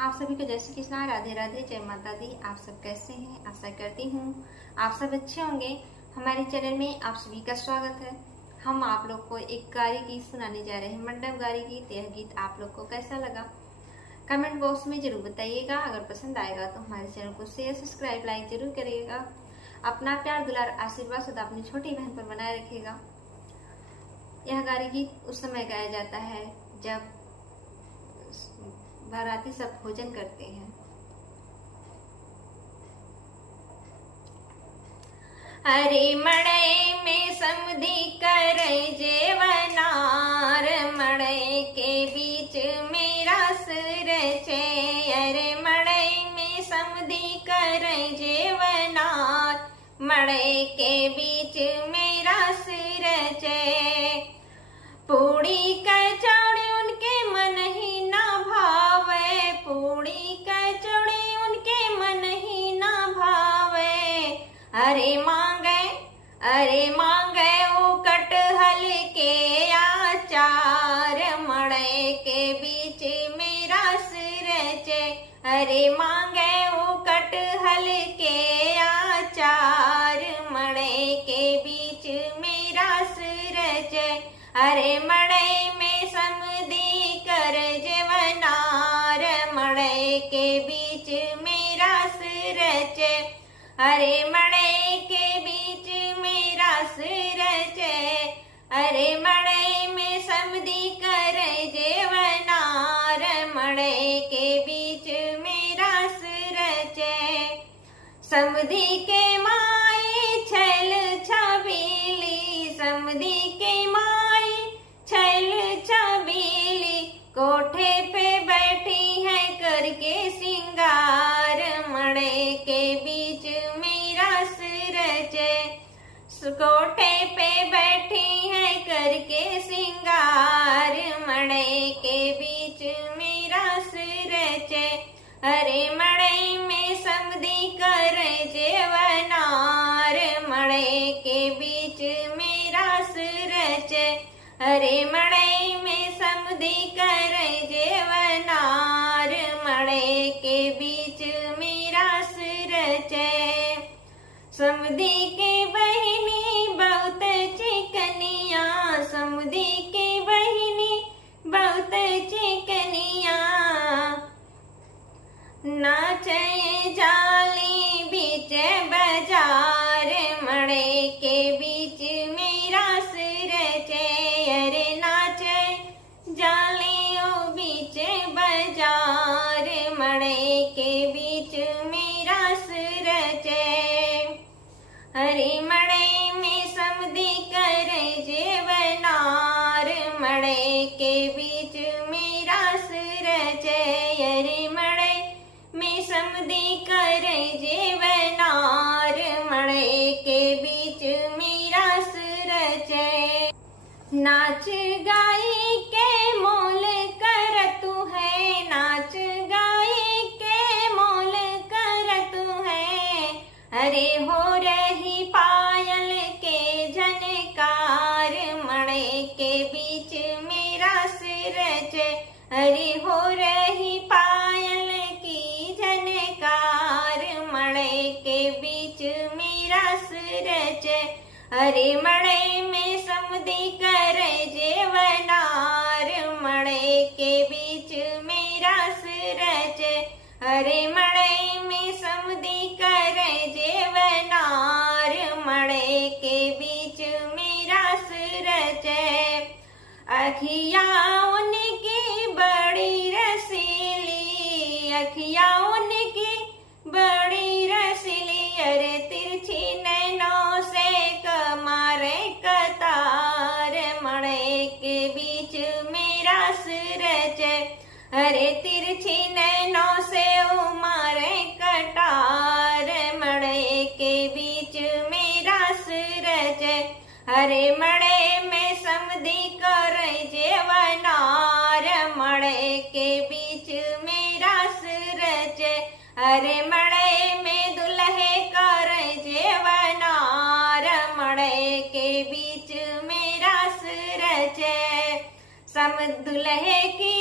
आप सभी को जय श्री कृष्णा, राधे राधे, जय माता दी। आप सब कैसे हैं? आशा करती हूँ आप सब अच्छे होंगे। हमारे चैनल में आप सभी का स्वागत है। हम आप लोग को एक गारी गीत सुनाने जा रहे हैं, मंडप गारी गीत। यह गीत आप लोग को कैसा लगा कमेंट बॉक्स में जरूर बताइएगा। अगर पसंद आएगा तो हमारे चैनल को शेयर, सब्सक्राइब, लाइक जरूर करिएगा। अपना प्यार, दुलार, आशीर्वाद सदा अपनी छोटी बहन पर बनाए रखिएगा। यह गारी गीत उस समय गाया जाता है जब बाराती सब भोजन करते हैं। अरे मड़ई में समधी करे जेवनार, मड़ई के बीच मेरा सिर छे। अरे मड़ई में समधी करे जेवनार, मड़ई के बीच मेरा सिर छे। पूड़ी कचौड़ी उनके मन ही ना भावे, पूड़ी कचौड़ी उनके मन ही ना भावे। अरे मांगे वो कटहल के आचार, मड़ई के बीच मेरा सिर छे। अरे मांगे वो कटहल के आचार, मड़ई के बीच मेरा सिर छे। अरे मड़ई में समधी कर जेवनार, मड़ई के बीच मेरा सिर छे। अरे मड़ई के बीच मेरा सिर छे। अरे मड़ई में समधी कर जेवनार, मड़ई के बीच मेरा सिर छे। समधी के माई छैल छबीली, समधी के माई छैल छबीली, कोठे पे बैठी है करके सिंगार, मड़ई के बीच मेरा सिर छे। कोठे पे बैठी है करके सिंगार, मड़ई के बीच मेरा सिर छे। अरे मड़ई में समधी कर जेवनार, मड़ई के बीच मेरा सिर छे। अरे मड़ई में समधी कर जेवनार, मड़ई के बीच मेरा सिर छे। समधी के बहिनी बहुत चिकनिया, समधी के बहिनी बहुत चिकनिया, नाचे जाली बीच बाजार, मड़ई के बीच मेरा सिर छे। अरे नाचे जालियों बीच बाजार, मड़ई के बीच मेरा सिर छे। अरे मड़ई में समधी कर जेवनार, मड़ई के बीच मेरा सिर छे। अरे मड़ई में समधी कर जेवनार, मड़ई के बीच मेरा सिर छे। नाच गाई के मोल कर तू है, नाच गाई के मोल कर तू है। अरे हो रही पायल के झनकार, मड़ई के बीच मेरा सिर छे। अरे हो रही पायल की झनकार, मड़ई के बीच मेरा सिर छे। अरे मड़ई में समधी कर जेवनार, मड़ई के बीच मेरा सिर छे। अरे मड़ई में समधी कर जेवनार, मड़ई के बीच मेरा सिर छे। अखिया उनकी बड़ी रसीली, अखिया उनकी बड़ी रसीली, अरे तिरछी नैनों से कमारे कतार, मड़ई के बीच मेरा सिर छे। अरे तिरछी नैनों से उमारे कटार, मड़ई के बीच मेरा सिर छे। अरे मड़ई में समधी कर जेवनार, मड़ई के बीच मेरा सिर छे। अरे मड़ई में दुल्हे कर जेवनार, मड़ई के बीच मेरा सिर छे। सम दुल्हे की